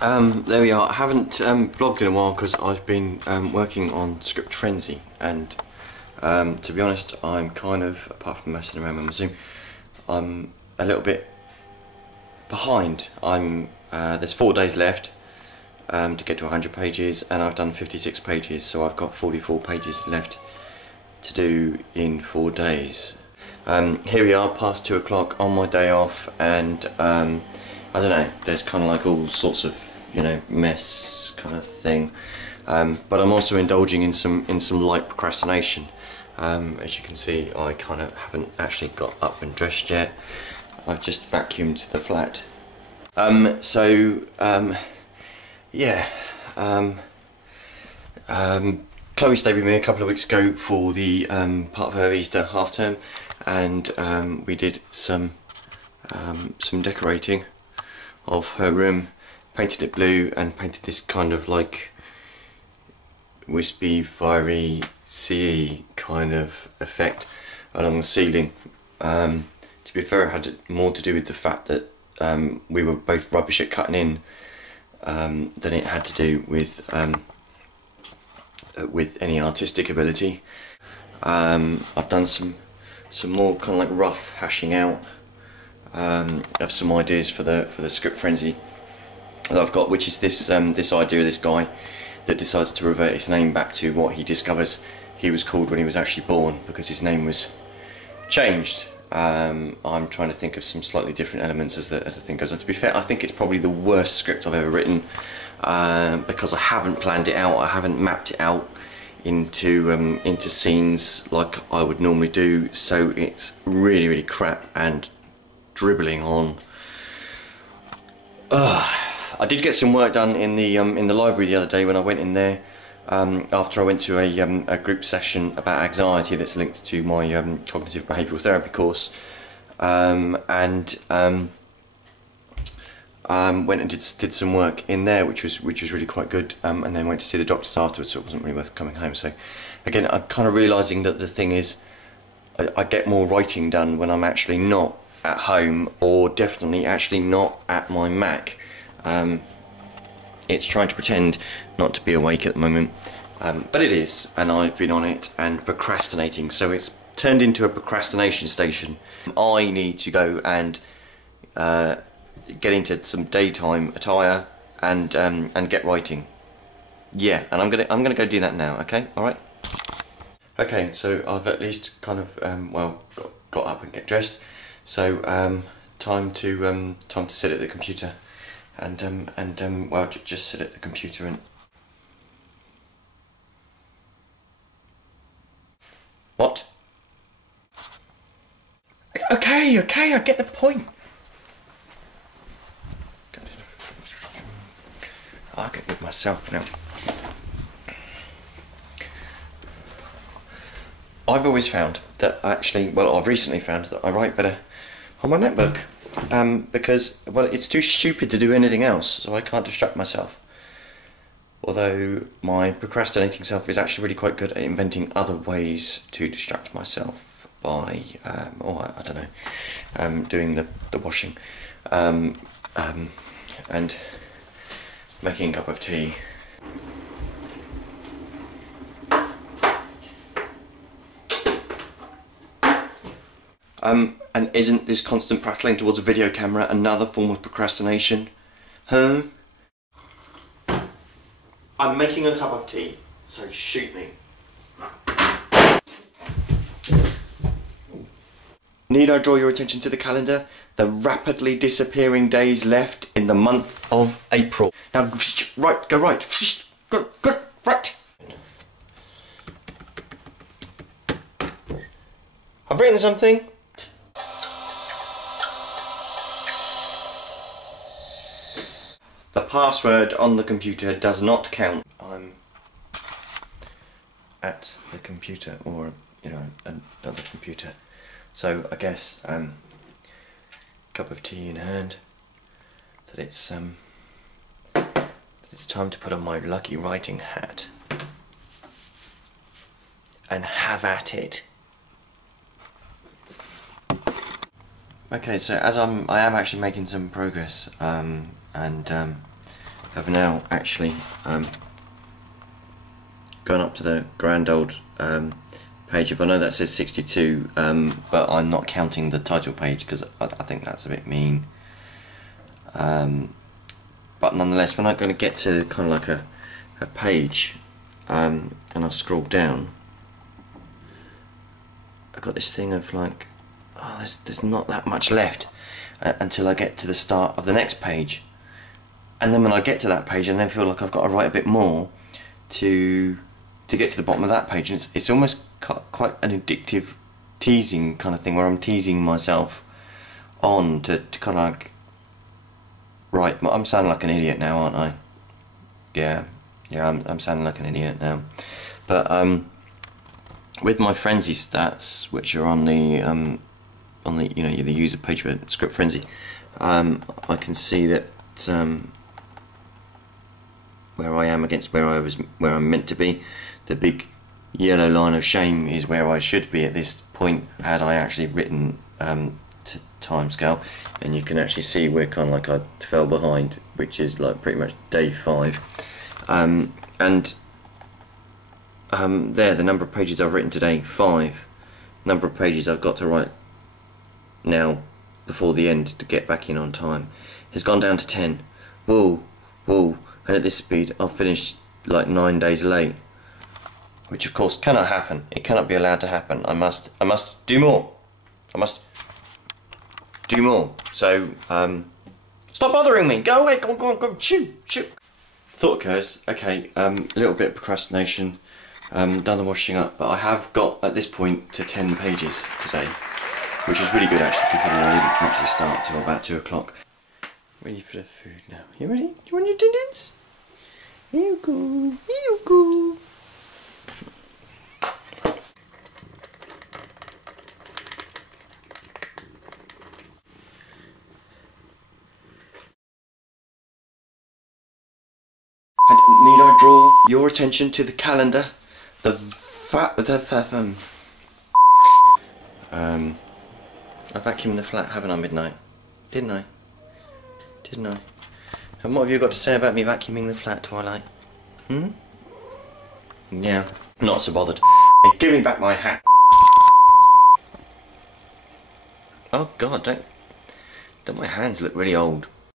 There we are. I haven't vlogged in a while because I've been working on Script Frenzy, and to be honest, I'm kind of, apart from messing around with my Zoom, I'm a little bit behind. There's 4 days left to get to 100 pages, and I've done 56 pages, so I've got 44 pages left to do in 4 days. Here we are, past 2 o'clock on my day off, and I don't know, there's kind of like all sorts of, you know, mess kind of thing, but I'm also indulging in some light procrastination. As you can see, I kind of haven't actually got up and dressed yet. I've just vacuumed the flat. Chloe stayed with me a couple of weeks ago for the part of her Easter half term, and we did some decorating of her room, painted it blue and painted this kind of like wispy, fiery, sea kind of effect along the ceiling. To be fair, it had more to do with the fact that we were both rubbish at cutting in than it had to do with any artistic ability. I've done some more kind of like rough hashing out of some ideas for the Script Frenzy that I've got, which is this this idea of this guy that decides to revert his name back to what he discovers he was called when he was actually born, because his name was changed. I'm trying to think of some slightly different elements as the thing goes on. To be fair, I think it's probably the worst script I've ever written, because I haven't planned it out, I haven't mapped it out into scenes like I would normally do, so it's really crap and dribbling on. I did get some work done in the library the other day when I went in there, after I went to a group session about anxiety that's linked to my cognitive behavioural therapy course, and went and did some work in there, which was really quite good, and then went to see the doctors afterwards, so it wasn't really worth coming home. So again, I'm kind of realising that the thing is, I get more writing done when I'm actually not at home, or definitely actually not at my Mac. It's trying to pretend not to be awake at the moment, but it is, and I've been on it and procrastinating, so it's turned into a procrastination station. I need to go and get into some daytime attire and get writing. Yeah, and I'm gonna go do that now. Okay, all right. Okay, so I've at least kind of well got up and get dressed. So time to sit at the computer, and well, just sit at the computer and. What? Okay, I get the point. I'll get with myself now. I've always found that actually, well, I've recently found that I write better on my notebook, because, well, it's too stupid to do anything else, so I can't distract myself. Although my procrastinating self is actually really quite good at inventing other ways to distract myself by, or I don't know, doing the washing, and making a cup of tea. And isn't this constant prattling towards a video camera another form of procrastination? Huh? I'm making a cup of tea, so shoot me. Need I draw your attention to the calendar? The rapidly disappearing days left in the month of April. Now, right, go right. Go right. I've written something. The password on the computer does not count. I'm at the computer, or, you know, another computer. So I guess, cup of tea in hand, that it's time to put on my lucky writing hat and have at it. Okay, so as I am actually making some progress, and have now actually gone up to the grand old page. If I know that says 62, but I'm not counting the title page because I think that's a bit mean. But nonetheless, when I'm going to get to kind of like a page, and I'll scroll down, I've got this thing of like, oh, there's not that much left until I get to the start of the next page, and then when I get to that page, I then feel like I've got to write a bit more to get to the bottom of that page, and it's almost quite an addictive teasing kind of thing where I'm teasing myself on to kind of like, right, I'm sounding like an idiot now, aren't I? Yeah, I'm sounding like an idiot now. But with my Frenzy stats, which are on the you know, the user page for Script Frenzy, I can see that where I am against where I'm meant to be. The big yellow line of shame is where I should be at this point had I actually written to timescale, and you can actually see where kind of like I fell behind, which is like pretty much day 5, and there, the number of pages I've written today, 5. Number of pages I've got to write now before the end to get back in on time has gone down to 10. Whoa, and at this speed I'll finish like 9 days late, which of course cannot happen. It cannot be allowed to happen. I must do more. I must do more. So stop bothering me. Go away. Go. Shoot. Thought occurs. Okay, a little bit of procrastination. Done the washing up, but I have got at this point to 10 pages today, which is really good actually, considering I didn't actually start till about 2 o'clock. Ready for the food now. You ready? Do you want your dinners? Here you go. And need I draw your attention to the calendar? I vacuumed the flat, haven't I, midnight? Didn't I? And what have you got to say about me vacuuming the flat, Twilight? Yeah, not so bothered. Give me back my hat. Oh God, don't my hands look really old?